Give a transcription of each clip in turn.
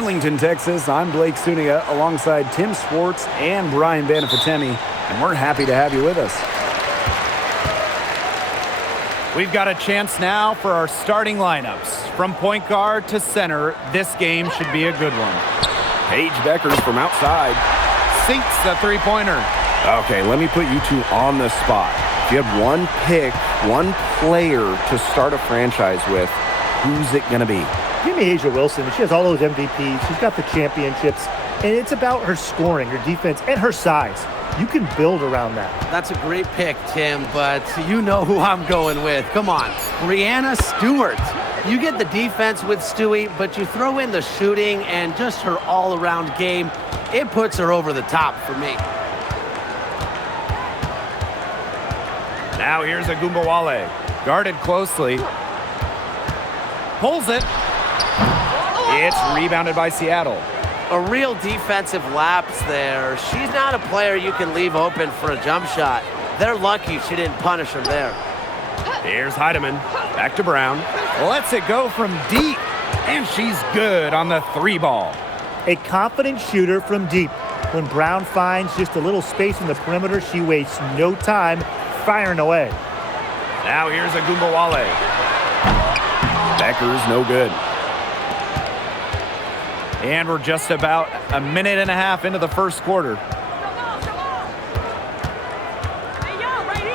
Arlington, Texas, I'm Blake Suniga alongside Tim Swartz and Brian Banafatemi, and we're happy to have you with us. We've got a chance now for our starting lineups. From point guard to center, this game should be a good one. Paige Beckers from outside. Sinks the three-pointer. Okay, let me put you two on the spot. If you had one pick, one player to start a franchise with, who's it going to be? Give me Asia Wilson. She has all those MVPs. She's got the championships. And it's about her scoring, her defense, and her size. You can build around that. That's a great pick, Tim, but you know who I'm going with. Come on, Breanna Stewart. You get the defense with Stewie, but you throw in the shooting and just her all-around game. It puts her over the top for me. Now here's Agumbawale. Guarded closely. Pulls it. It's rebounded by Seattle. A real defensive lapse there. She's not a player you can leave open for a jump shot. They're lucky she didn't punish her there. Here's Heidemann. Back to Brown. Lets it go from deep. And she's good on the three ball. A confident shooter from deep. When Brown finds just a little space in the perimeter, she wastes no time firing away. Now here's Agumbawale. Beckers, no good. And we're just about a minute and a half into the first quarter.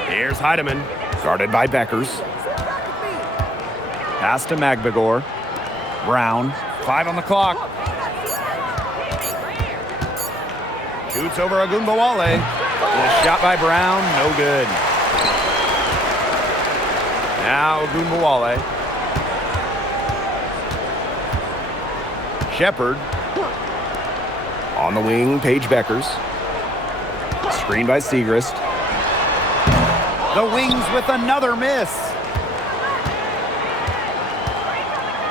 Here's Heidemann. Guarded by Beckers. Pass to Magbagor. Brown. 5 on the clock. Shoots over Agumbawale. The shot by Brown, no good. Now Agumbawale. Shepard. On the wing, Paige Beckers. Screen by Segrist. The Wings with another miss.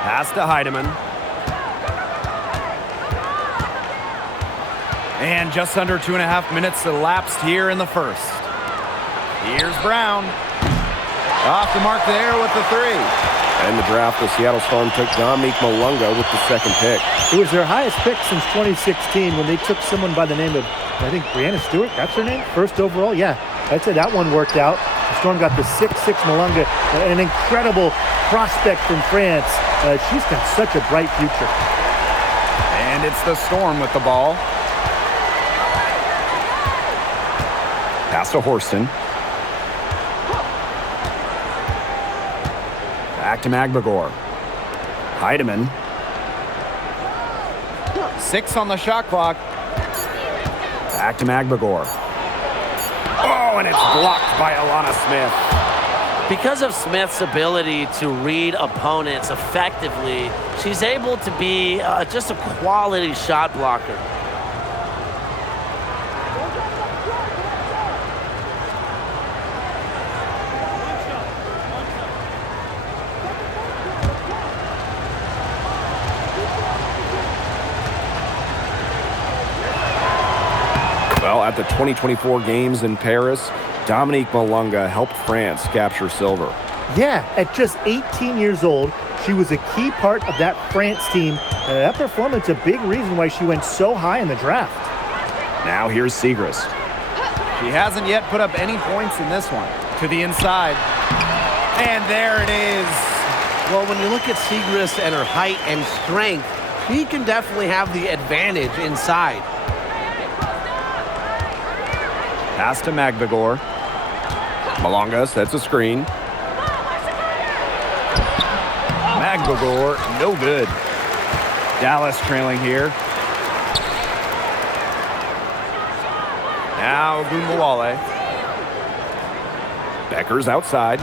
Pass to Heidemann. And just under 2.5 minutes elapsed here in the first. Here's Brown. Off the mark there with the three. In the draft, the Seattle Storm took Dominique Malunga with the second pick. It was their highest pick since 2016 when they took someone by the name of, I think, Breanna Stewart. That's her name? First overall? Yeah, that's it. That one worked out. The Storm got the 6'6" Malunga, an incredible prospect from France. She's got such a bright future. And it's the Storm with the ball. Pass to Horston. Back to Magbagor. Heidemann. 6 on the shot clock. Back to Magbagor. Oh, and it's blocked by Alana Smith. Because of Smith's ability to read opponents effectively, she's able to be just a quality shot blocker. Well, at the 2024 games in Paris, Dominique Malunga helped France capture silver. Yeah, at just 18 years old, she was a key part of that France team. That performance, a big reason why she went so high in the draft. Now here's Segrist. She hasn't yet put up any points in this one. To the inside. And there it is. Well, when you look at Segrist and her height and strength, she can definitely have the advantage inside. Pass to Magbagor. Malunga sets a screen. Magbagor, no good. Dallas trailing here. Now Agumbawale. Beckers outside.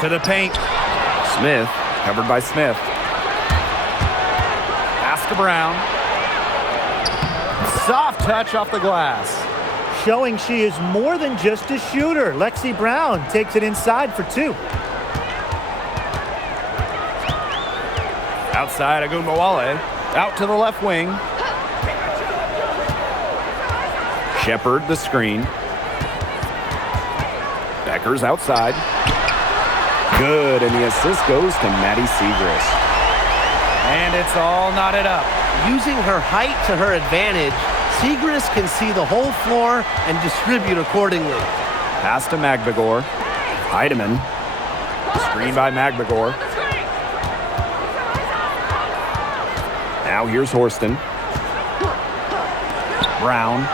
To the paint. Smith, covered by Smith. Pass to Brown. Soft touch off the glass. Showing she is more than just a shooter. Lexi Brown takes it inside for 2. Outside Agumbawale. Out to the left wing. Shepard the screen. Beckers outside. Good, and the assist goes to Maddie Segrist. And it's all knotted up. using her height to her advantage, Siegrist can see the whole floor and distribute accordingly. Pass to Magbegor. Heidemann. Screen by Magbegor. Now here's Horston. Brown.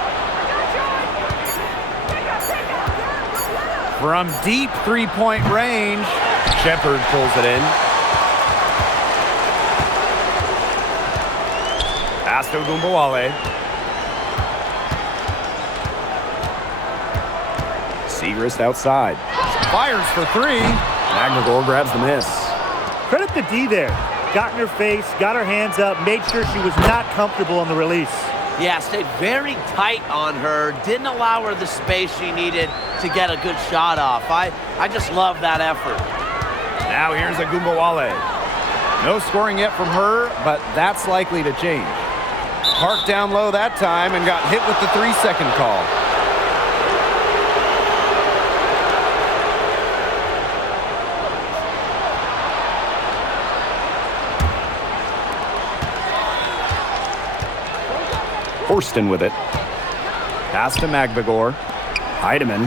From deep three-point range, Shepard pulls it in. Pass to Gumbawale. Siegrist outside. Fires for three. Magbegor grabs the miss. Credit the D there. Got in her face, got her hands up, made sure she was not comfortable on the release. Yeah, stayed very tight on her, didn't allow her the space she needed to get a good shot off. I just love that effort. Now here's a Gumbawale. No scoring yet from her, but that's likely to change. Parked down low that time and got hit with the 3-second call. Horston with it. Pass to Magbegor. Heidemann.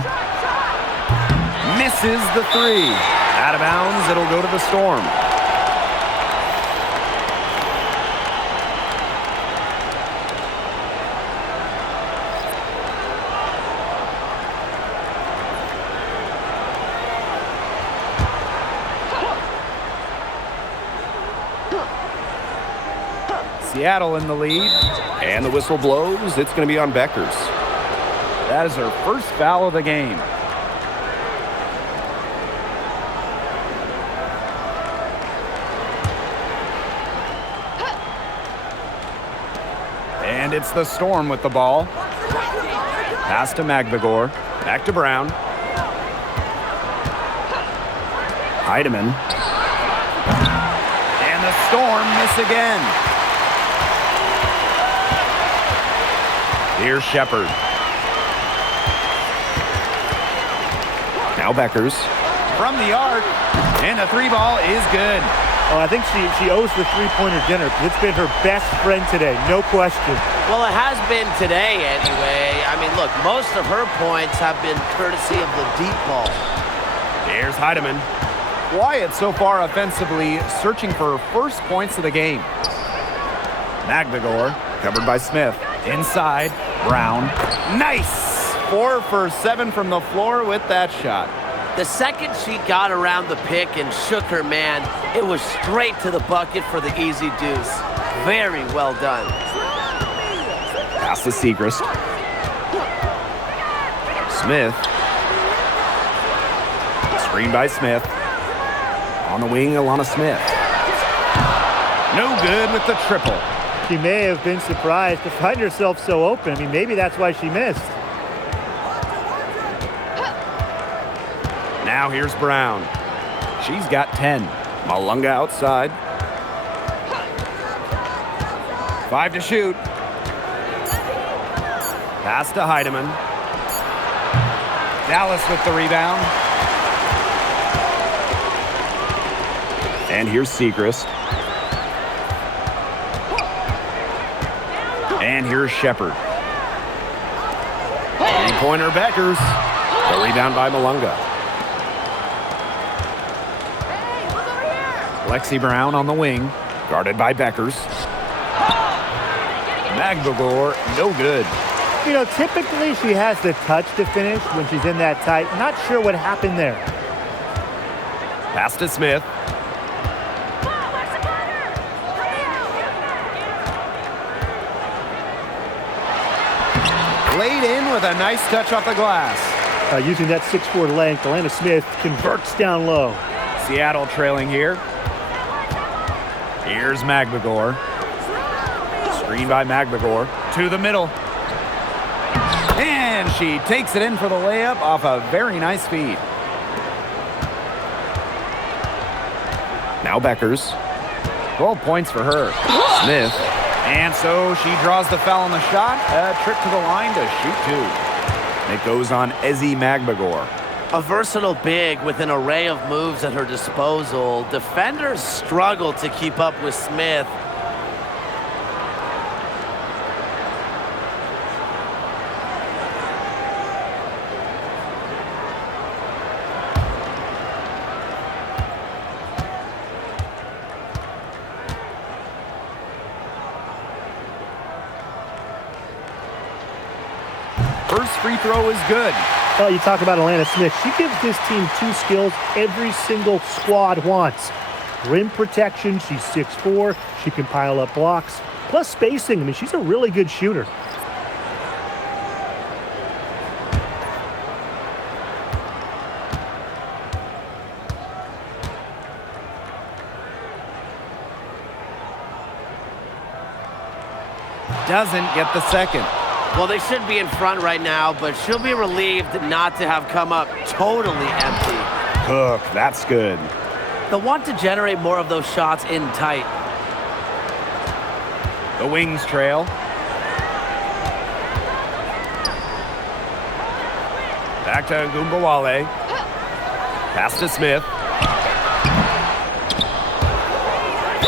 Misses the three. Out of bounds, it'll go to the Storm. Seattle in the lead. And the whistle blows. It's going to be on Beckers. That is her first foul of the game. And it's the Storm with the ball. Pass to Magbegor. Back to Brown. Heidemann. And the Storm miss again. Here's Shepard. Now Beckers. From the arc. And the three ball is good. Oh, I think she owes the three-pointer dinner because it's been her best friend today, no question. Well, it has been today anyway. I mean, look, most of her points have been courtesy of the deep ball. Here's Heidemann. Wyatt so far offensively searching for her first points of the game. Magbegor covered by Smith. Inside, Brown. Nice! 4 for 7 from the floor with that shot. The second she got around the pick and shook her man, it was straight to the bucket for the easy deuce. Very well done. Pass to Siegrist. Smith. Screen by Smith. On the wing, Alana Smith. No good with the triple. She may have been surprised to find herself so open. I mean, maybe that's why she missed. Now here's Brown. She's got 10. Malunga outside. 5 to shoot. Pass to Heidemann. Dallas with the rebound. And here's Siegrist. And here's Shepard. Three-pointer Beckers. The rebound by Malunga. Lexi Brown on the wing. Guarded by Beckers. Magbegor, no good. You know, typically she has the touch to finish when she's in that tight. Not sure what happened there. Pass to Smith. Laid in with a nice touch off the glass. Using that 6'4" length, Alana Smith converts down low. Seattle trailing here. Here's Magbegor. Screen by Magbegor. To the middle. And she takes it in for the layup off a very nice feed. Now Beckers. 12 points for her. Smith. And so she draws the foul on the shot. A trip to the line to shoot two. It goes on Ezzy Magbegor. A versatile big with an array of moves at her disposal. Defenders struggle to keep up with Smith. First free throw is good. Well, you talk about Alana Smith. She gives this team two skills every single squad wants. Rim protection, she's 6'4". She can pile up blocks. Plus spacing, I mean, she's a really good shooter. Doesn't get the second. Well, they should be in front right now, but she'll be relieved not to have come up totally empty. Cook, that's good. They'll want to generate more of those shots in tight. The Wings trail. Back to Gumbawale. Pass to Smith.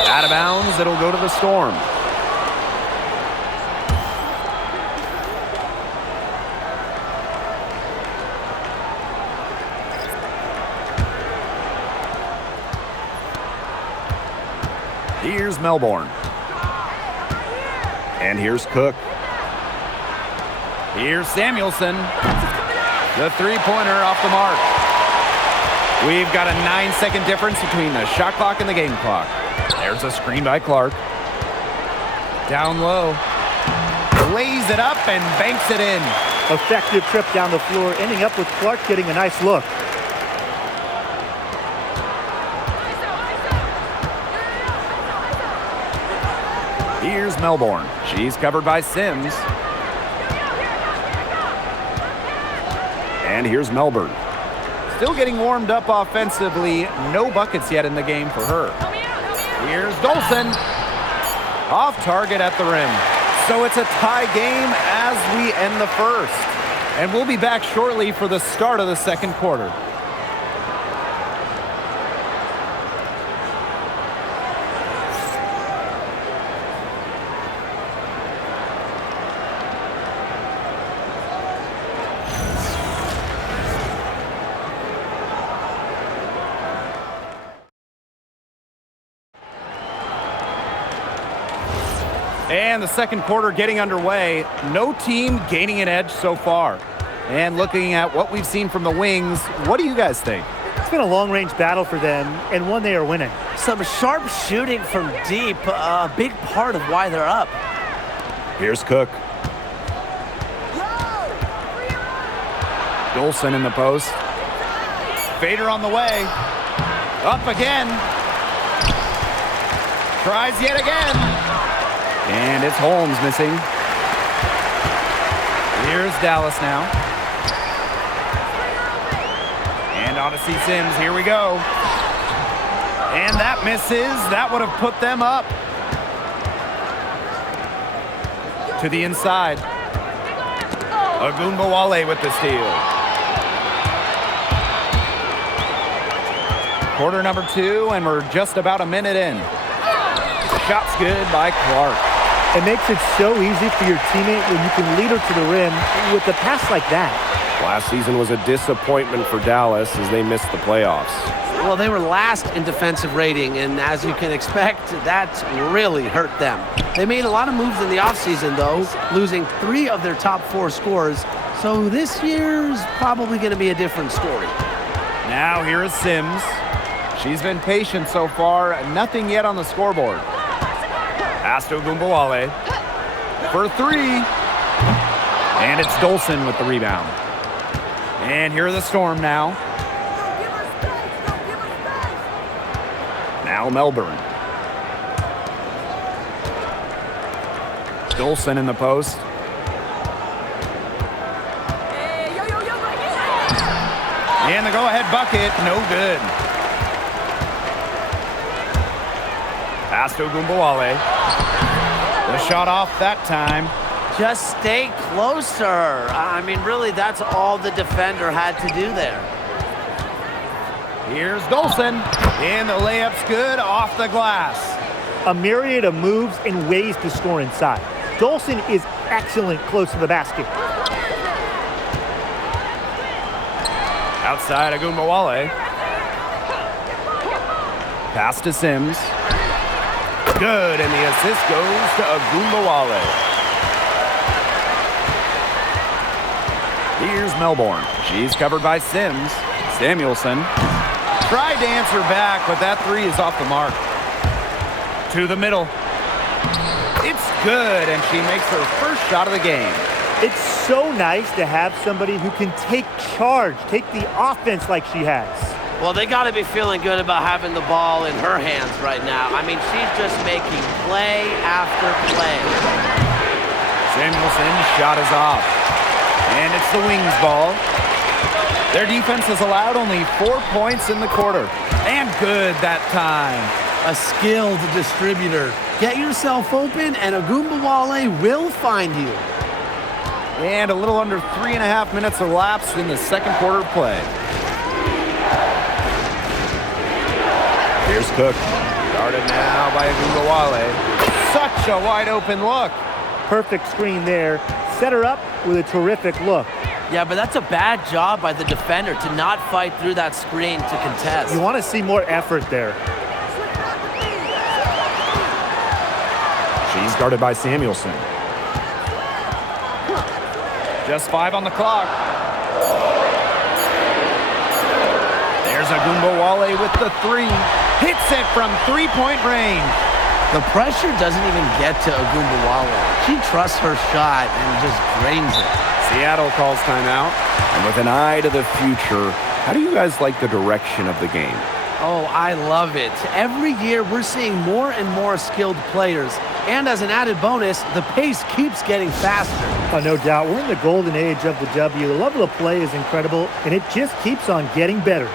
Out of bounds, it'll go to the Storm. Here's Melbourne. And here's Cook. Here's Samuelson. The three-pointer off the mark. We've got a 9-second difference between the shot clock and the game clock. There's a screen by Clark. Down low. Lays it up and banks it in. Effective trip down the floor, ending up with Clark getting a nice look. Here's Melbourne. She's covered by Sims. And here's Melbourne. Still getting warmed up offensively. No buckets yet in the game for her. Here's Dolson. Off target at the rim. So it's a tie game as we end the first. And we'll be back shortly for the start of the second quarter. And the second quarter getting underway. No team gaining an edge so far. And looking at what we've seen from the Wings, what do you guys think? It's been a long-range battle for them, and one they are winning. Some sharp shooting from deep, a big part of why they're up. Here's Cook. Dolson in the post. Fader on the way. Up again. Tries yet again. And it's Holmes missing. Here's Dallas now. And Odyssey Sims, here we go. And that misses. That would have put them up. To the inside. Agumbawale with the steal. Quarter number 2, and we're just about a minute in. Shot's good by Clark. It makes it so easy for your teammate when you can lead her to the rim with a pass like that. Last season was a disappointment for Dallas as they missed the playoffs. Well, they were last in defensive rating, and as you can expect, that's really hurt them. They made a lot of moves in the offseason, though, losing 3 of their top 4 scorers, so this year's probably going to be a different story. Now here is Sims. She's been patient so far, nothing yet on the scoreboard. Pass to Agumbawale for 3. And it's Dolson with the rebound. And here are the Storm now. Now Melbourne. Dolson in the post. And the go-ahead bucket, no good. Pass to Agumbawale. The shot off that time. Just stay closer. I mean, really, that's all the defender had to do there. Here's Dolson. And the layup's good off the glass. A myriad of moves and ways to score inside. Dolson is excellent close to the basket. Outside Agumbawale. Pass to Sims. Good, and the assist goes to Agumbawale. Here's Melbourne. She's covered by Sims. Samuelson tried to answer back, but that three is off the mark. To the middle. It's good, and she makes her first shot of the game. It's so nice to have somebody who can take charge, take the offense like she has. Well, they got to be feeling good about having the ball in her hands right now. I mean, she's just making play after play. Samuelson's shot is off. And it's the Wings ball. Their defense has allowed only 4 points in the quarter. And good that time. A skilled distributor. Get yourself open, and Agumbawale will find you. And a little under 3.5 minutes elapsed in the second quarter play. Here's Cook. Guarded now by Agumbawale. Such a wide open look. Perfect screen there. Set her up with a terrific look. Yeah, but that's a bad job by the defender to not fight through that screen to contest. You want to see more effort there. She's guarded by Samuelson. Just 5 on the clock. There's Agumbawale with the three. Hits it from three-point range. The pressure doesn't even get to Agumbawale. She trusts her shot and just drains it. Seattle calls timeout. And with an eye to the future, how do you guys like the direction of the game? Oh, I love it. Every year we're seeing more and more skilled players. And as an added bonus, the pace keeps getting faster. Oh, no doubt. We're in the golden age of the W. The level of play is incredible, and it just keeps on getting better.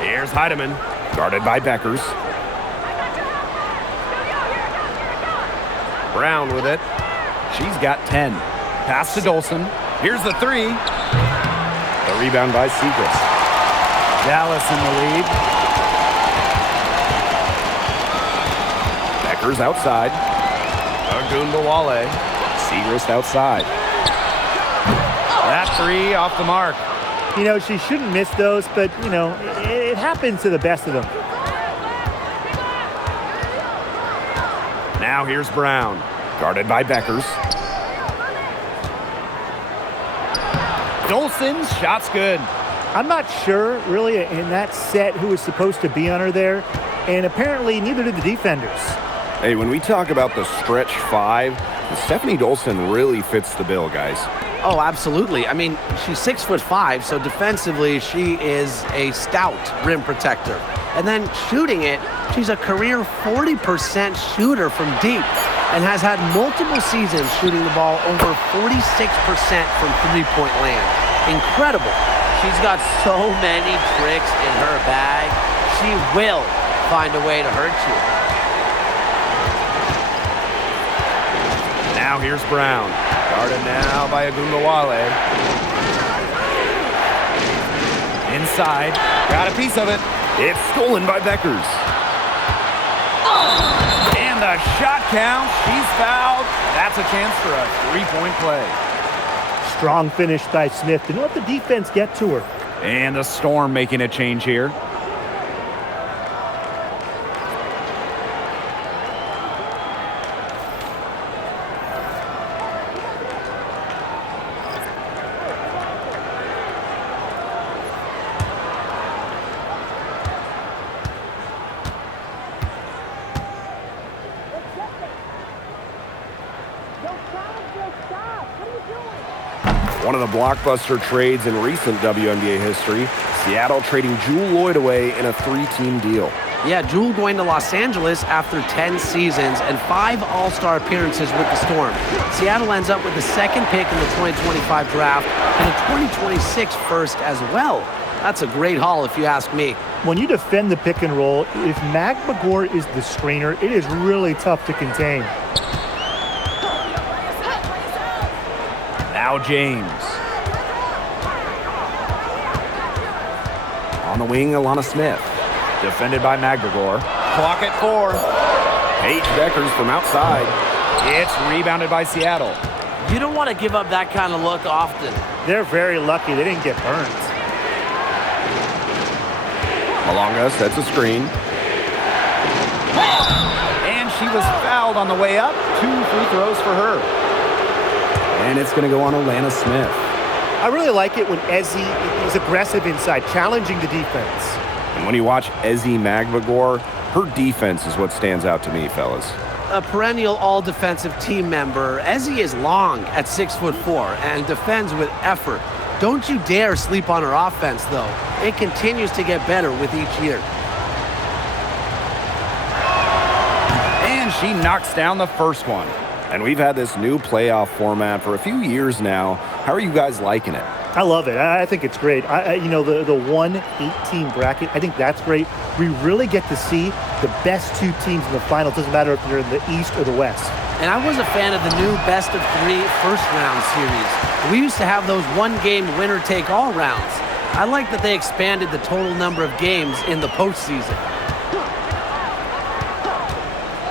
Here's Heidemann, guarded by Beckers. Brown with it. She's got 10. Pass to Dolson. Here's the three. The rebound by Segrist. Dallas in the lead. Beckers outside. Agumbawale. Segrist outside. That three off the mark. You know, she shouldn't miss those, but, you know, it happens to the best of them. Now here's Brown, guarded by Beckers. Dolson's shot's good. I'm not sure, really, in that set who was supposed to be on her there, and apparently neither did the defenders. Hey, when we talk about the stretch five, Stephanie Dolson really fits the bill, guys. Oh, absolutely. I mean, she's 6'5", so defensively she is a stout rim protector. And then shooting it, she's a career 40% shooter from deep and has had multiple seasons shooting the ball over 46% from three-point land. Incredible. She's got so many tricks in her bag. She will find a way to hurt you. Now here's Brown. Guarded now by Agumbawale. Inside. Got a piece of it. It's stolen by Beckers. And the shot count. She's fouled. That's a chance for a three-point play. Strong finish by Smith. Didn't let the defense get to her. And the Storm making a change here. One of the blockbuster trades in recent WNBA history, Seattle trading Jewel Lloyd away in a 3-team deal. Yeah, Jewel going to Los Angeles after 10 seasons and 5 All-Star appearances with the Storm. Seattle ends up with the 2nd pick in the 2025 draft and a 2026 first as well. That's a great haul if you ask me. When you defend the pick and roll, if Mag McGore is the screener, it is really tough to contain. Now James. On the wing, Alana Smith. Defended by McGregor. Clock at 4. Paige Beckers from outside. It's rebounded by Seattle. You don't want to give up that kind of look often. They're very lucky they didn't get burnt. Malonga sets a screen. And she was fouled on the way up. 2 free throws for her. And it's going to go on Alana Smith. I really like it when Ezzy is aggressive inside, challenging the defense. And when you watch Ezzy Magbagor, her defense is what stands out to me, fellas. A perennial all-defensive team member, Ezzy is long at 6'4" and defends with effort. Don't you dare sleep on her offense, though. It continues to get better with each year. And she knocks down the first one. And we've had this new playoff format for a few years now. How are you guys liking it? I love it. I think it's great. You know, the 1-8-team bracket, I think that's great. We really get to see the best 2 teams in the final. It doesn't matter if they're in the East or the West. And I was a fan of the new best-of-3 first-round series. We used to have those one-game winner-take-all rounds. I like that they expanded the total number of games in the postseason.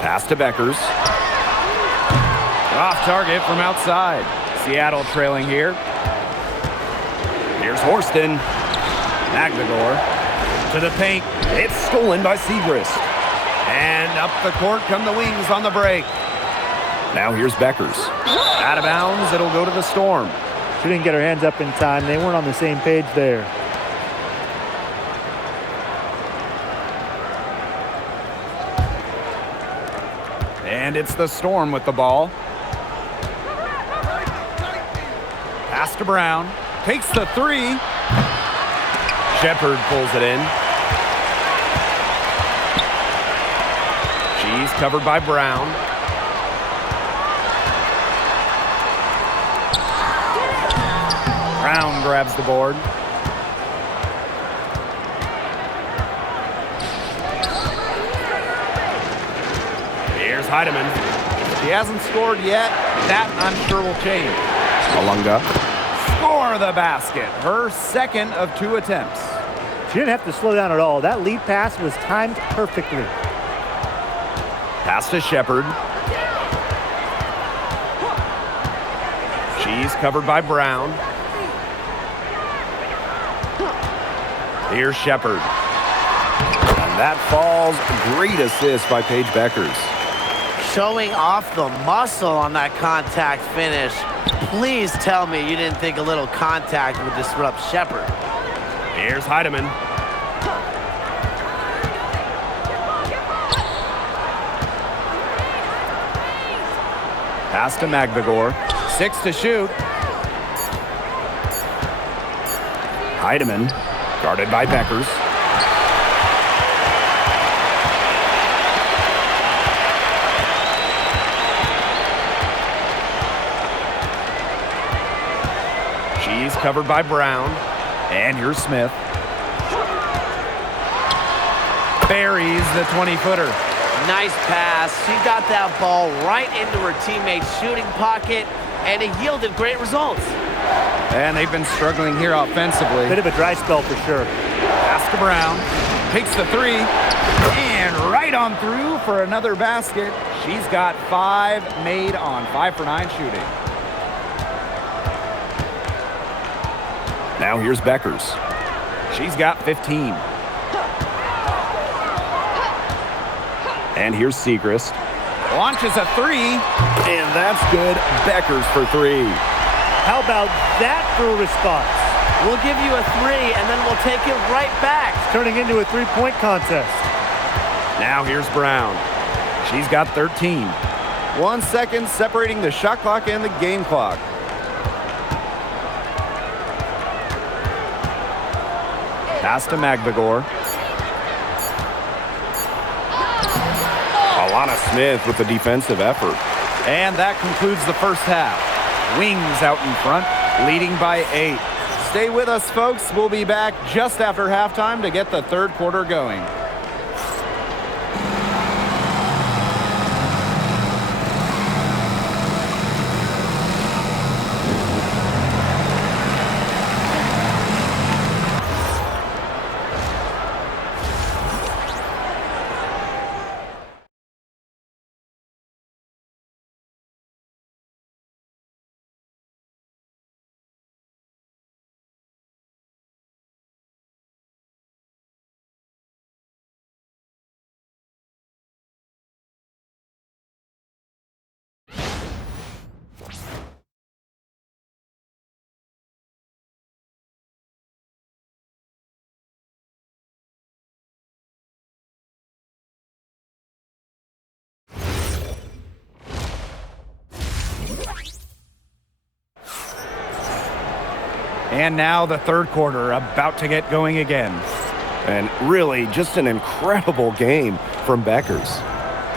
Pass to Beckers. Off target from outside. Seattle trailing here. Here's Horston. Magdagor to the paint. It's stolen by Segrist. And up the court come the Wings on the break. Now here's Beckers. Out of bounds, it'll go to the Storm. She didn't get her hands up in time. They weren't on the same page there. And it's the Storm with the ball. Pass to Brown. Takes the 3. Shepard pulls it in. She's covered by Brown. Brown grabs the board. Here's Heidemann. She hasn't scored yet. That, I'm sure, will change. Malunga. Score the basket. Her 2nd of 2 attempts. She didn't have to slow down at all. That lead pass was timed perfectly. Pass to Shepard. She's covered by Brown. Here's Shepard. And that falls. Great assist by Paige Beckers. Showing off the muscle on that contact finish. Please tell me you didn't think a little contact would disrupt Shepard. Here's Heidemann. Pass to Magdagor. 6 to shoot. Heidemann, guarded by Beckers. She's covered by Brown. And here's Smith. Buries the 20-footer. Nice pass. She got that ball right into her teammate's shooting pocket, and it yielded great results. And they've been struggling here offensively. Bit of a dry spell for sure. Pass to Brown. Takes the 3. And right on through for another basket. She's got 5 made on 5 for 9 shooting. Now here's Beckers. She's got 15. And here's Segrist. Launches a 3. And that's good. Beckers for 3. How about that for a response? We'll give you a 3, and then we'll take it right back. Turning into a 3-point contest. Now here's Brown. She's got 13. 1 second separating the shot clock and the game clock. Pass to Magbagor. Alana Smith with the defensive effort. And that concludes the first half. Wings out in front, leading by 8. Stay with us, folks. We'll be back just after halftime to get the third quarter going. And now the third quarter about to get going again. And really just an incredible game from Beckers.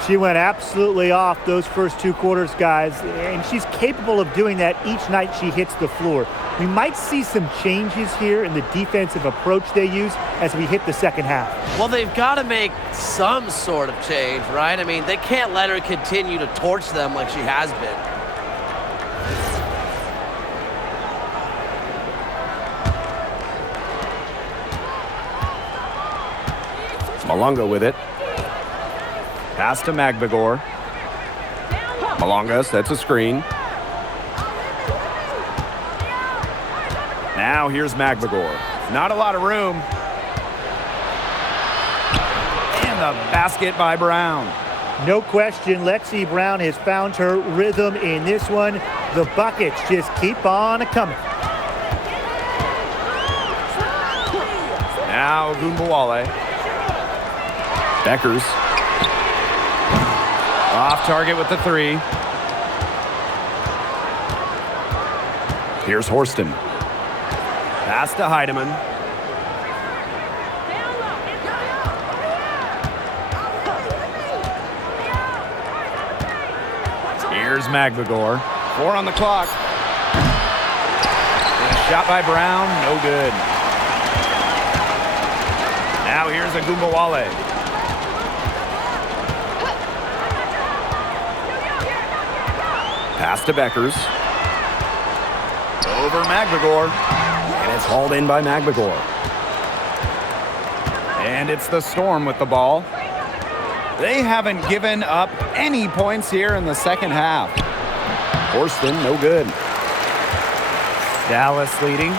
She went absolutely off those first 2 quarters, guys, and she's capable of doing that each night she hits the floor. We might see some changes here in the defensive approach they use as we hit the second half. Well, they've got to make some sort of change, right? I mean, they can't let her continue to torch them like she has been. Malunga with it. Pass to Magbagor. Malunga sets a screen. Now here's Magbagor. Not a lot of room. And the basket by Brown. No question, Lexi Brown has found her rhythm in this one. The buckets just keep on coming. Now Gumbawale. Beckers. Off target with the 3. Here's Horston. Pass to Heidemann. Here's Magbagor. 4 on the clock. And a shot by Brown, no good. Now here's a Gumbawale. Pass to Beckers. Over Magbagor. And it's hauled in by Magbagor. And it's the Storm with the ball. They haven't given up any points here in the second half. Horston, no good. Dallas leading.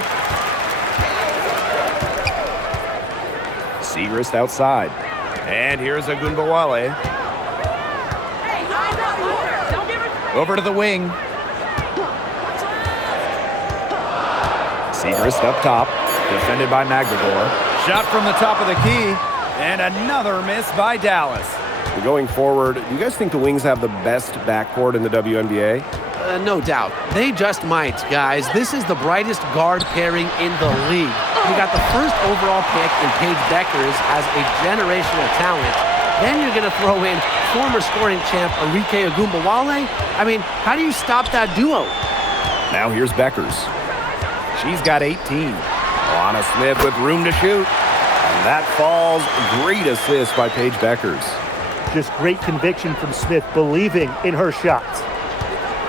Segrist outside. And here's a Gumbawale. Over to the wing. Segrist up top. Defended by Magbagor. Shot from the top of the key. And another miss by Dallas. Going forward, do you guys think the Wings have the best backcourt in the WNBA? No doubt. They just might, guys. This is the brightest guard pairing in the league. You got the first overall pick in Paige Beckers as a generational talent. Then you're going to throw in former scoring champ Arike Ogunbowale. I mean, how do you stop that duo? Now here's Beckers. She's got 18. Alana Smith with room to shoot. And that falls. Great assist by Paige Beckers. Just great conviction from Smith, believing in her shots.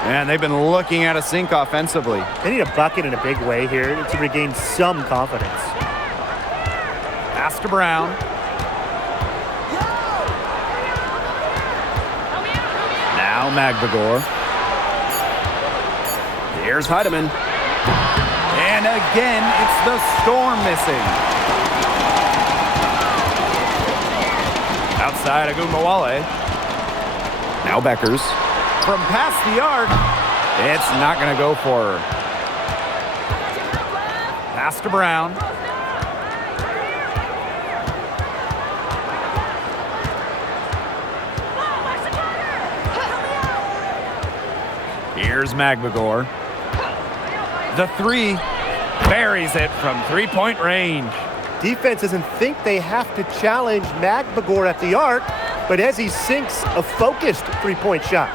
And they've been looking at a sink offensively. They need a bucket in a big way here to regain some confidence. Pass to Brown. Now Magbagor. Here's Heidemann. And again, it's the Storm missing. Outside Ogunbowale. Now Beckers. From past the arc, it's not going to go for her. Pass to Brown. Here's Magbagor. The 3 buries it from 3-point range. Defense doesn't think they have to challenge Magbagor at the arc, but as he sinks a focused three-point shot.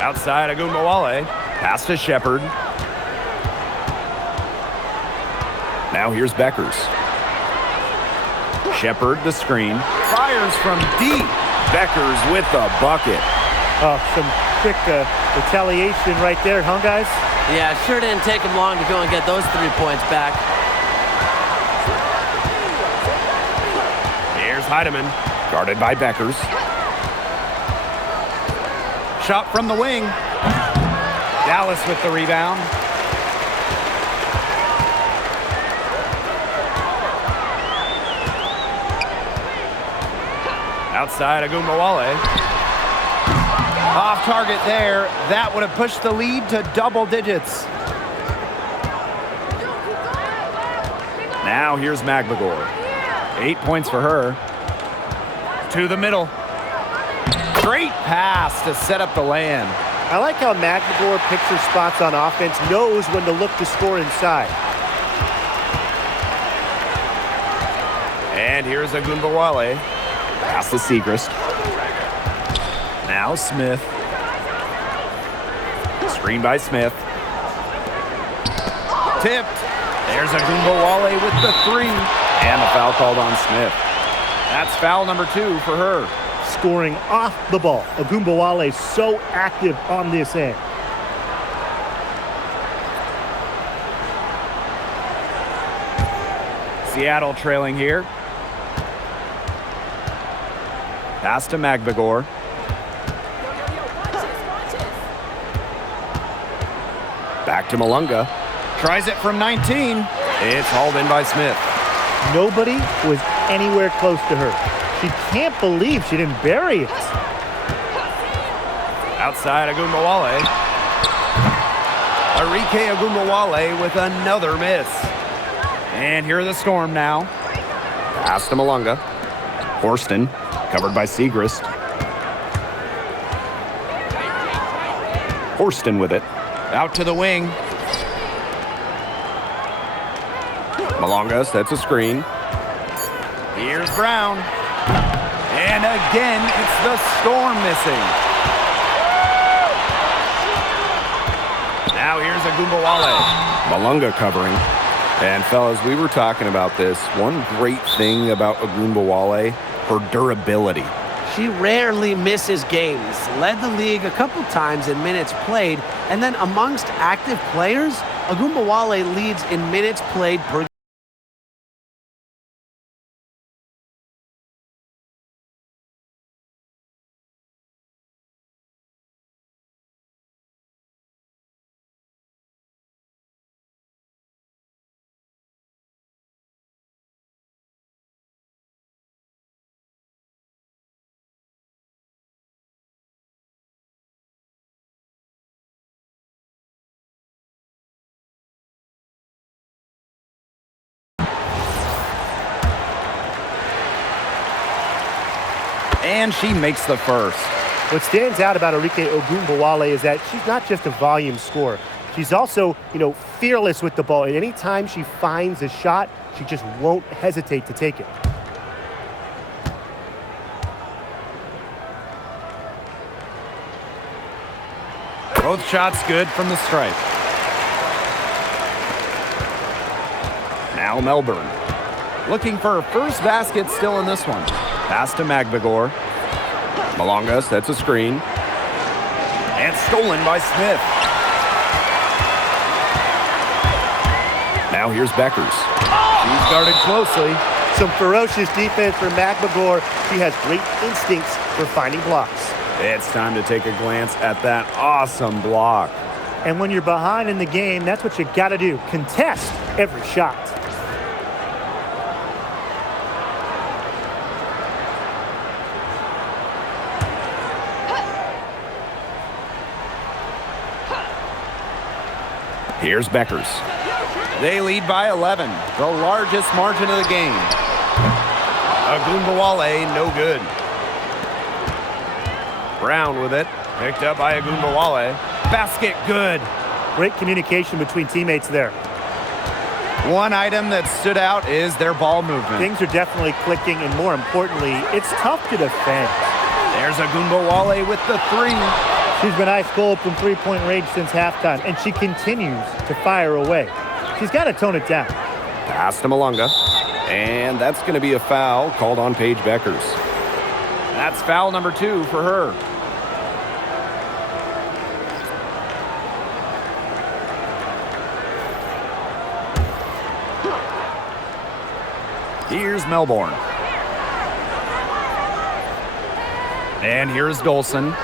Outside Agumbawale. Pass to Shepard. Now here's Beckers. Shepard, the screen. Fires from deep. Beckers with the bucket. Oh, some quick retaliation right there, huh, guys? Yeah, sure didn't take him long to go and get those 3 points back. Here's Heidemann. Guarded by Beckers. Shot from the wing. Dallas with the rebound. Outside Agumbawale. Off target there. That would have pushed the lead to double digits. Now here's Magbagor. 8 points for her. To the middle. Great pass to set up the land. I like how Magbagor picks her spots on offense, knows when to look to score inside. And here's Agumbawale. Pass to Segrist. Now Smith. Screen by Smith. Tipped. There's Agumbawale with the three. And the foul called on Smith. That's foul number 2 for her. Scoring off the ball. Agumbawale so active on this end. Seattle trailing here. Pass to Magbagor. Back to Malunga. Tries it from 19. It's hauled in by Smith. Nobody was anywhere close to her. She can't believe she didn't bury it. Outside Agumbawale. Arike Agumbawale with another miss. And here are the Storm now. Pass to Malunga. Horston, covered by Segrist. Horston with it. Out to the wing. Malunga sets a screen. Here's Brown. And again, it's the Storm missing. Now here's Agumbawale. Malunga covering. And fellas, we were talking about this. One great thing about Agumbawale, her durability. She rarely misses games. Led the league a couple times in minutes played, and then amongst active players, Agumbawale leads in minutes played per game. And she makes the first. What stands out about Arike Ogunbowale is that she's not just a volume scorer. She's also, fearless with the ball. And anytime she finds a shot, she just won't hesitate to take it. Both shots good from the stripe. Now Melbourne. Looking for her first basket still in this one. Pass to Magbagor. Malunga sets a screen. And stolen by Smith. Now here's Beckers. She's guarded closely. Some ferocious defense for Magbagor. She has great instincts for finding blocks. It's time to take a glance at that awesome block. And when you're behind in the game, that's what you got to do. Contest every shot. Here's Beckers. They lead by 11, the largest margin of the game. Agumbawale, no good. Brown with it, picked up by Agumbawale. Basket good. Great communication between teammates there. One item that stood out is their ball movement. Things are definitely clicking, and more importantly, it's tough to defend. There's Agunbowale with the three. She's been ice cold from three-point range since halftime, and she continues to fire away. She's got to tone it down. Pass to Malunga. And that's going to be a foul called on Paige Beckers. That's foul number 2 for her. Here's Melbourne. And here's Dolson.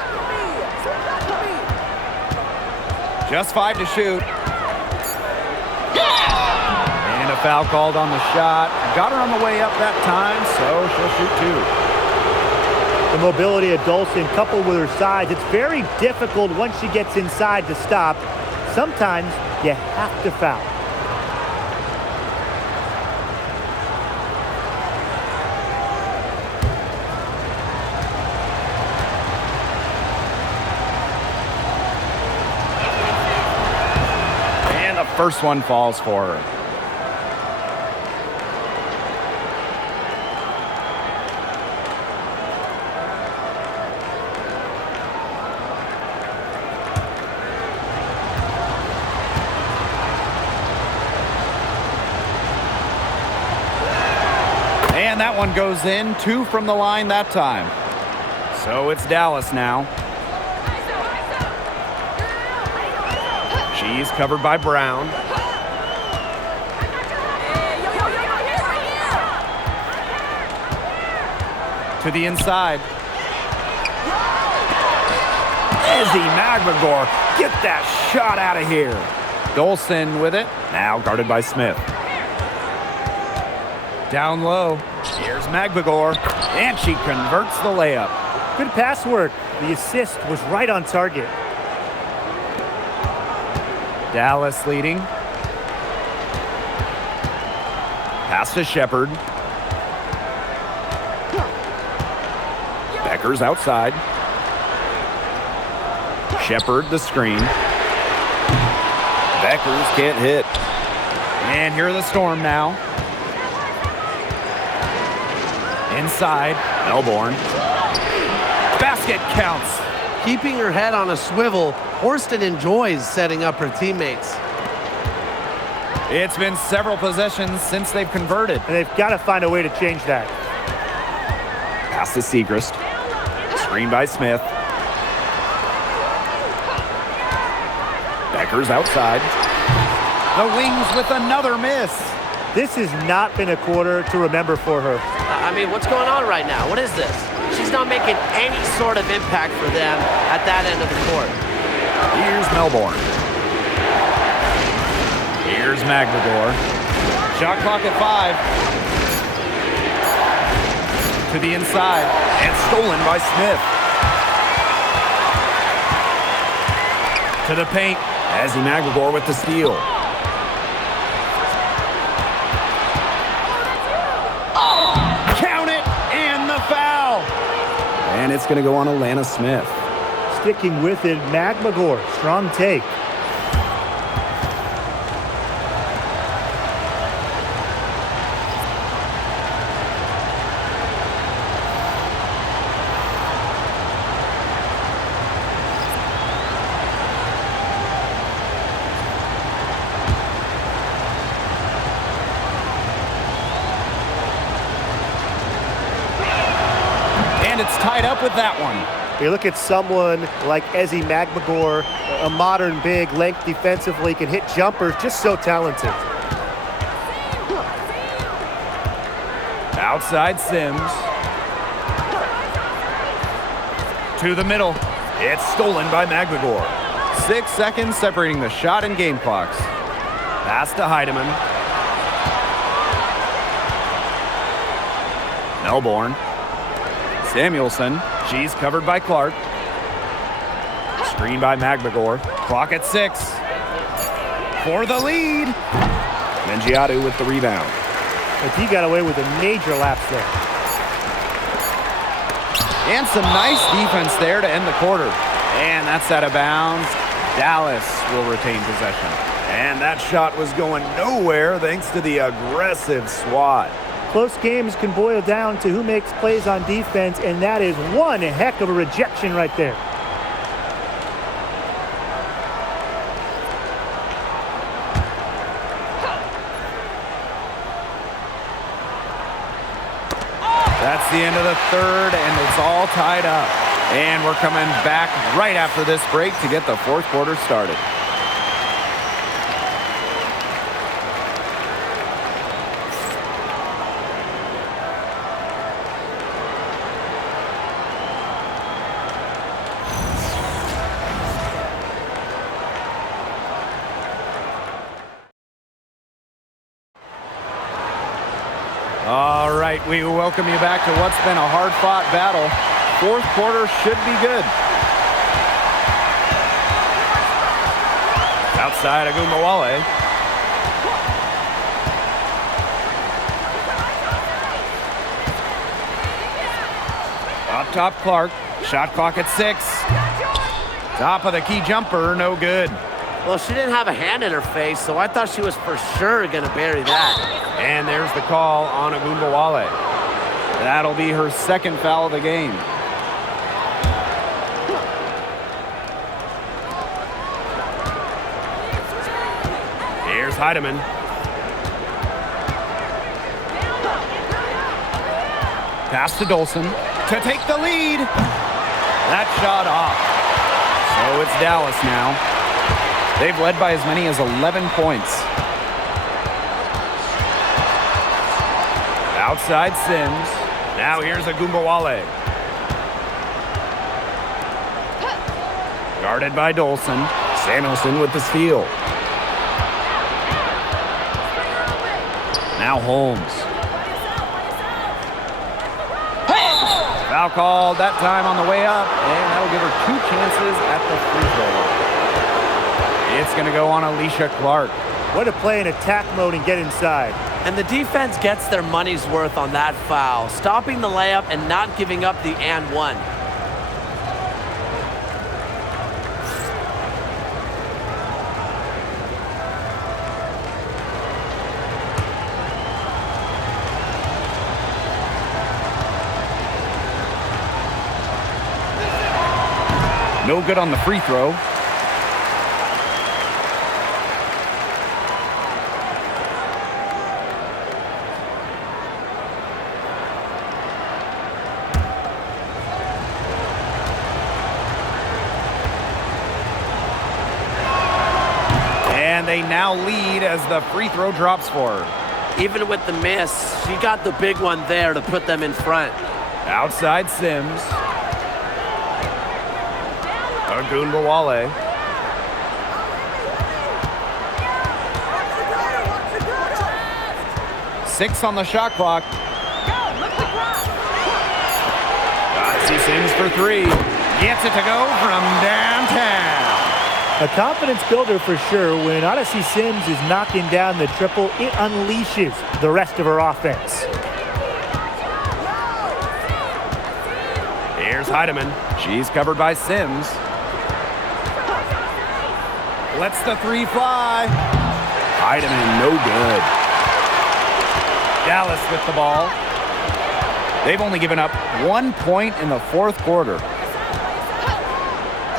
Just 5 to shoot. And a foul called on the shot. Got her on the way up that time, so she'll shoot 2. The mobility of Dolson coupled with her size, it's very difficult once she gets inside to stop. Sometimes you have to foul. First one falls for her. And that one goes in. 2 from the line that time. So it's Dallas now. She's covered by Brown. To the inside. Izzy Magmagor, get that shot out of here. Dolson with it. Now guarded by Smith. Down low. Here's Magmagor. And she converts the layup. Good pass work. The assist was right on target. Dallas leading. Pass to Shepard. Beckers outside. Shepard the screen. Beckers can't hit. And here are the Storm now. Inside. Melbourne. Basket counts. Keeping her head on a swivel, Horston enjoys setting up her teammates. It's been several possessions since they've converted. And they've got to find a way to change that. Pass to Segrist. Screen by Smith. Beckers outside. The Wings with another miss. This has not been a quarter to remember for her. I mean, what's going on right now? What is this? She's not making any sort of impact for them at that end of the court. Here's Melbourne. Here's Magmagor. Shot clock at 5. To the inside. And stolen by Smith. To the paint. Izzy Magmagor with the steal. Count it, and the foul. And it's going to go on Alana Smith. Sticking with it, Magmagor, strong take. And it's tied up with that one. You look at someone like Izzy Magmagor, a modern big, length defensively, can hit jumpers, just so talented. Outside Sims. To the middle. It's stolen by Magmagor. 6 seconds separating the shot and game clocks. Pass to Heidemann. Melbourne. Samuelson. She's covered by Clark. Screen by Magmagor. Clock at 6. For the lead. Mengiadu with the rebound. But he got away with a major lapse there. And some nice defense there to end the quarter. And that's out of bounds. Dallas will retain possession. And that shot was going nowhere thanks to the aggressive swat. Close games can boil down to who makes plays on defense, and that is one heck of a rejection right there. That's the end of the third, and it's all tied up. And we're coming back right after this break to get the fourth quarter started. All right, we welcome you back to what's been a hard-fought battle. Fourth quarter should be good. Outside Agumbawale. Up top, Clark. Shot clock at 6. Top of the key jumper, no good. Well, she didn't have a hand in her face, so I thought she was for sure going to bury that. And there's the call on Agumbawale. That'll be her second foul of the game. Here's Heidemann. Pass to Dolson to take the lead. That shot off. So it's Dallas now. They've led by as many as 11 points. Outside Sims. Now here's Agumbawale. Guarded by Dolson. Samuelson with the steal. Now Holmes. Foul called that time on the way up, and that'll give her 2 chances at the free throw line. It's going to go on Alicia Clark. Way to play in attack mode and get inside. And the defense gets their money's worth on that foul, stopping the layup and not giving up the and one. No good on the free throw. And they now lead as the free throw drops for her. Even with the miss, she got the big one there to put them in front. Outside Sims. Agumbawale. Six on the shot clock. Odyssey Sims for 3. Gets it to go from downtown. A confidence builder for sure. When Odyssey Sims is knocking down the triple, it unleashes the rest of her offense. Here's Heidemann. She's covered by Sims. Lets the 3 fly. Heidemann, no good. Dallas with the ball. They've only given up 1 point in the fourth quarter.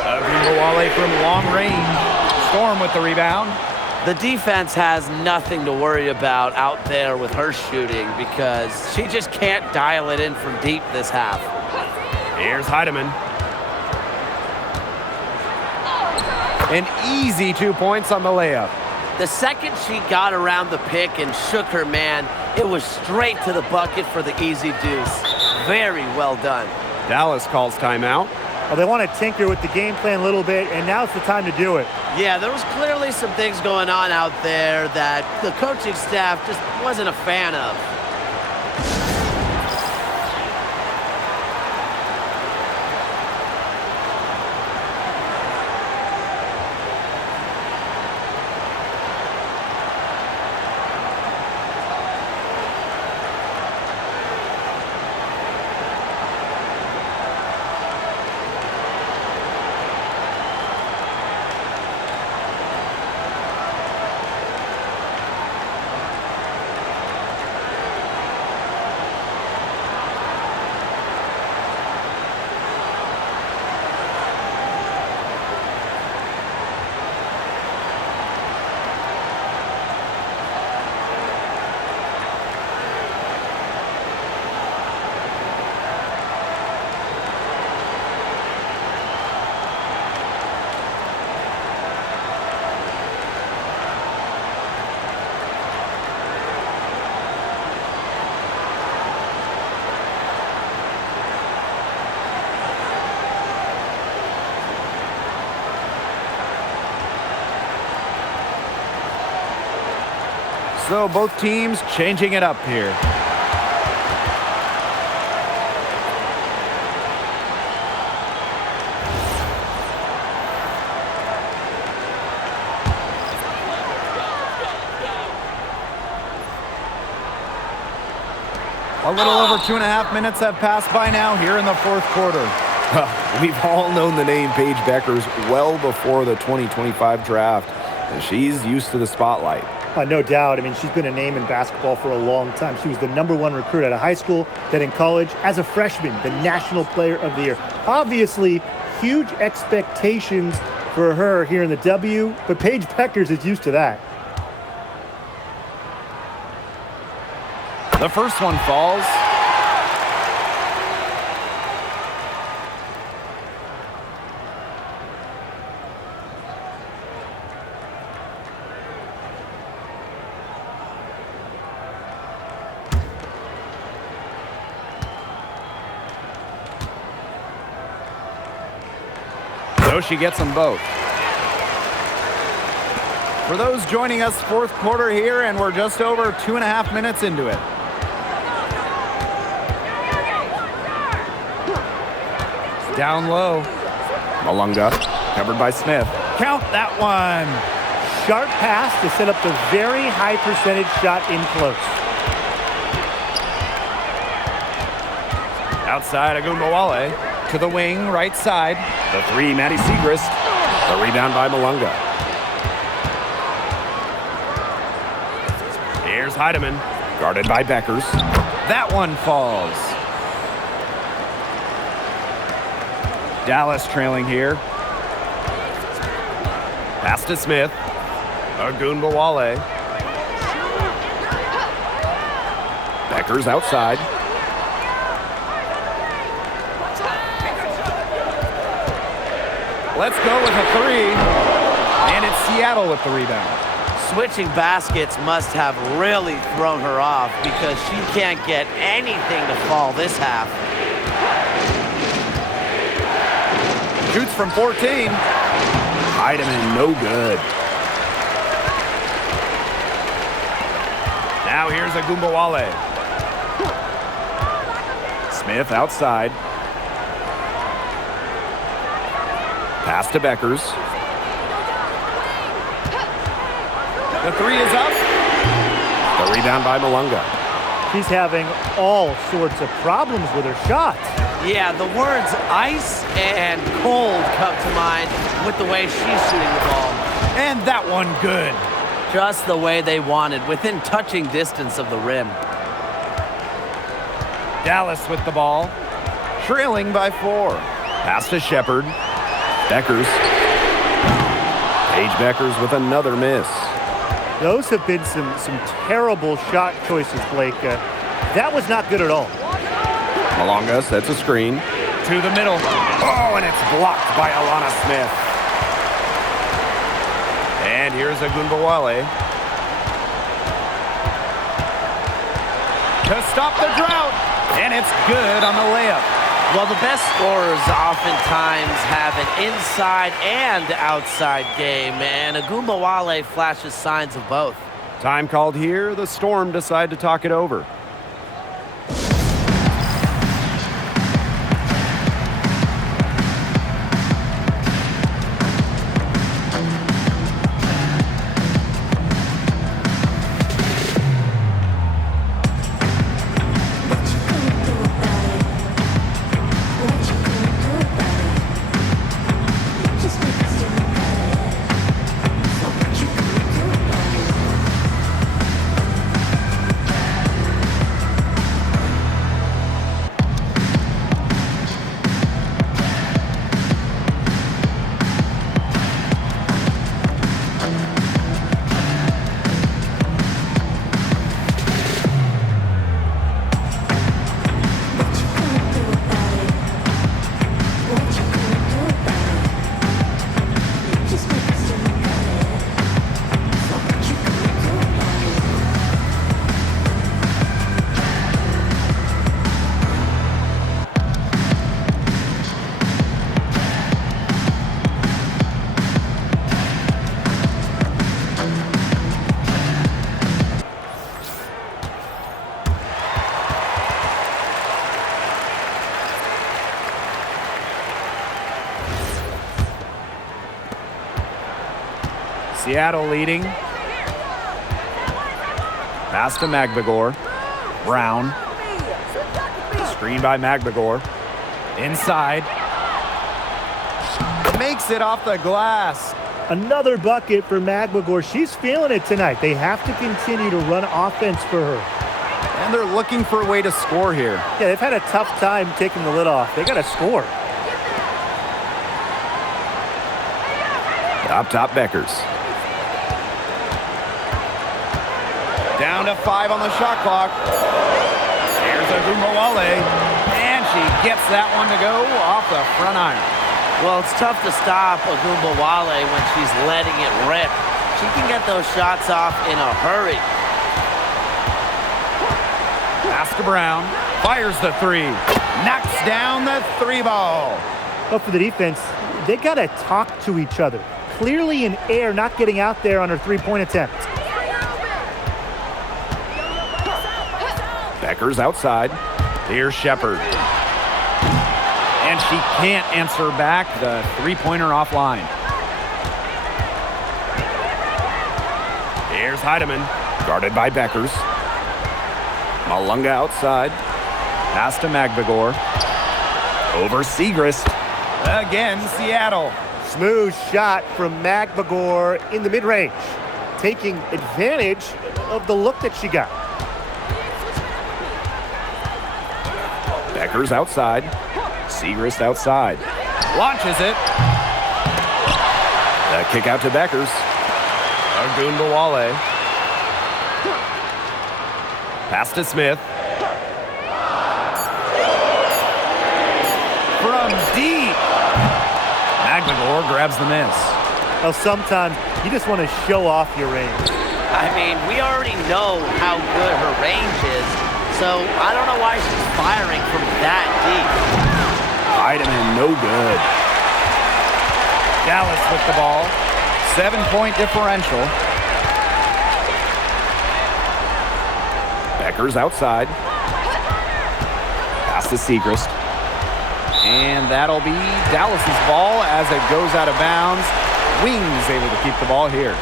Agumbawale from long range. Storm with the rebound. The defense has nothing to worry about out there with her shooting because she just can't dial it in from deep this half. Here's Heidemann. An easy 2 points on the layup. The second she got around the pick and shook her man, it was straight to the bucket for the easy deuce. Very well done. Dallas calls timeout. Well, they want to tinker with the game plan a little bit, and now's the time to do it. Yeah, there was clearly some things going on out there that the coaching staff just wasn't a fan of. So both teams changing it up here. A little over 2.5 minutes have passed by now here in the fourth quarter. We've all known the name Paige Beckers well before the 2025 draft, and she's used to the spotlight. No doubt. I mean, she's been a name in basketball for a long time. She was the #1 recruit out of high school, then in college. As a freshman, the National Player of the Year. Obviously, huge expectations for her here in the W, but Paige Beckers is used to that. The first one falls. So she gets them both. For those joining us, fourth quarter here, and we're just over 2.5 minutes into it. Down low. Malunga, covered by Smith. Count that one. Sharp pass to set up the very high percentage shot in close. Outside, Agumbawale. To the wing, right side. The three, Maddie Siegrist. The rebound by Malunga. Here's Heidemann, guarded by Beckers. That one falls. Dallas trailing here. Pass to Smith. Agumbawale. Beckers outside. Let's go with a three. And it's Seattle with the rebound. Switching baskets must have really thrown her off because she can't get anything to fall this half. Shoots from 14. Heidemann, no good. Now here's Agumbawale. Smith outside. Pass to Beckers. The three is up. The rebound by Malunga. She's having all sorts of problems with her shot. Yeah, the words ice and cold come to mind with the way she's shooting the ball. And that one good. Just the way they wanted, within touching distance of the rim. Dallas with the ball. Trailing by 4. Pass to Shepard. Beckers. Paige Beckers with another miss. Those have been some terrible shot choices, Blake. That was not good at all. Malunga sets a screen. To the middle. Oh, and it's blocked by Alana Smith. And here's Agumbawale. To stop the drought. And it's good on the layup. Well, the best scorers oftentimes have an inside and outside game, and Agumbawale flashes signs of both. Time called here. The Storm decide to talk it over. Seattle leading. Pass to Magbagor. Brown. Screen by Magbagor. Inside. Makes it off the glass. Another bucket for Magbagor. She's feeling it tonight. They have to continue to run offense for her. And they're looking for a way to score here. Yeah, they've had a tough time taking the lid off. They got to score. Up top, Beckers. Down to 5 on the shot clock. Here's Agumbawale. And she gets that one to go off the front iron. Well, it's tough to stop Agumbawale when she's letting it rip. She can get those shots off in a hurry. Pass to Brown. Fires the 3. Knocks down the 3 ball. But for the defense, they got to talk to each other. Clearly in air, not getting out there on her three-point attempt. Beckers outside. Here's Shepard. And she can't answer back. The three-pointer offline. Here's Heidemann. Guarded by Beckers. Malunga outside. Pass to Magbagor. Over Segrist. Again, Seattle. Smooth shot from Magbagor in the mid-range, taking advantage of the look that she got. Beckers outside. Segrist outside. Launches it. The kick out to Beckers. Agumbawale. Pass to Smith. From deep. Magbagor grabs the miss. Well, sometimes you just want to show off your range. I mean, we already know how good her range is, so I don't know why she's firing from that deep. Heidemann, no good. Dallas with the ball. 7-point differential. Beckers outside. Pass to Segrist. And that'll be Dallas's ball as it goes out of bounds. Wings able to keep the ball here.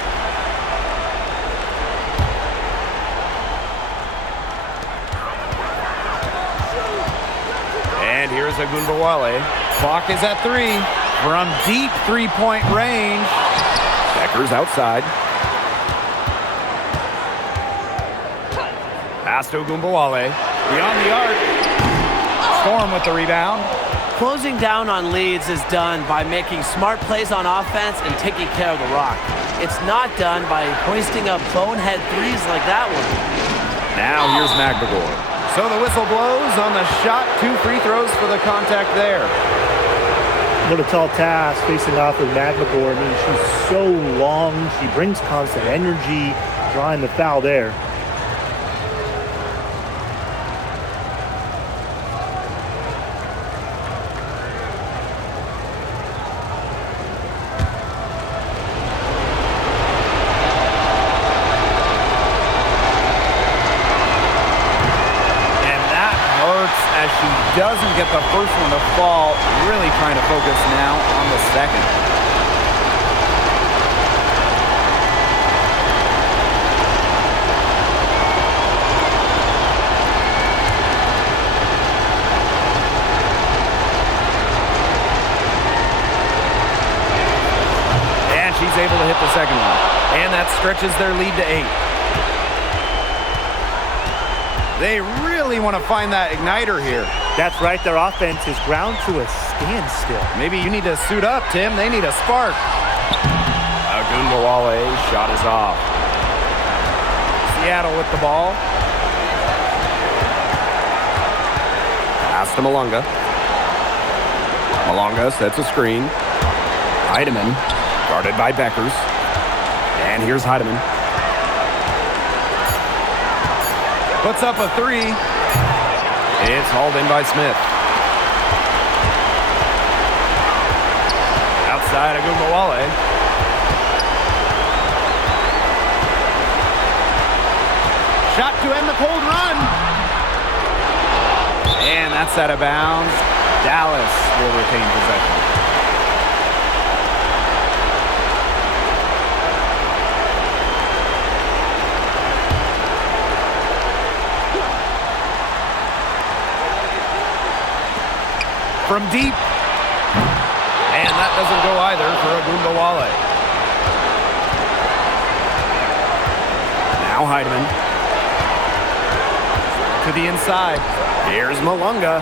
And here's Agumbawale. Clock is at 3. From deep three-point range. Beckers outside. Pass to Agumbawale. Beyond the arc. Storm with the rebound. Closing down on leads is done by making smart plays on offense and taking care of the rock. It's not done by hoisting up bonehead threes like that one. Now here's Magbagor. So the whistle blows on the shot. 2 free throws for the contact there. What a tall task facing off with Magbagor. I mean, she's so long. She brings constant energy, drawing the foul there. As she doesn't get the first one to fall, really trying to focus now on the second. And she's able to hit the second one. And that stretches their lead to 8. They really want to find that igniter here. That's right. Their offense is ground to a standstill. Maybe you need to suit up, Tim. They need a spark. Agumbawale shot is off. Seattle with the ball. Pass to Malunga. Malunga sets a screen. Heidemann, guarded by Beckers. And here's Heidemann. Puts up a 3. It's hauled in by Smith. Outside Agumbawale. Shot to end the cold run. And that's out of bounds. Dallas will retain possession. from deep. And that doesn't go either for Ogunbowale. Now Heidemann. To the inside. Here's Malunga.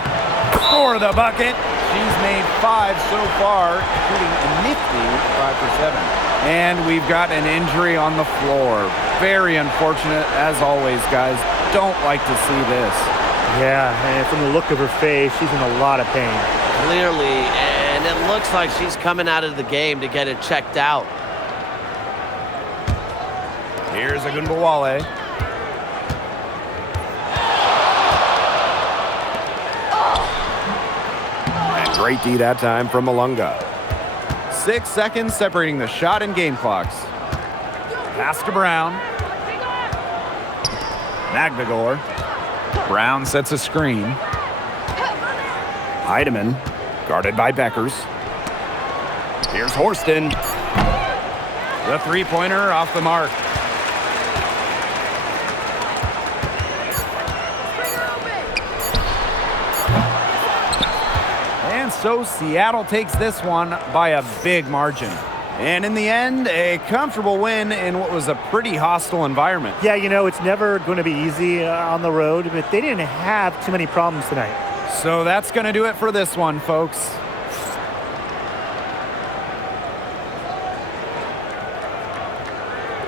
For the bucket. She's made 5 so far, including a nifty 5 for 7. And we've got an injury on the floor. Very unfortunate, as always, guys. Don't like to see this. Yeah, and from the look of her face, she's in a lot of pain. Clearly, and it looks like she's coming out of the game to get it checked out. Here's Ogunbowale. And great D that time from Malunga. 6 seconds separating the shot and game clocks. Pass to Brown. Magdagor. Brown sets a screen. Heidemann, guarded by Beckers. Here's Horston. The three-pointer off the mark. And so Seattle takes this one by a big margin. And in the end, a comfortable win in what was a pretty hostile environment. Yeah, you know, it's never going to be easy on the road, but they didn't have too many problems tonight. So that's going to do it for this one, folks.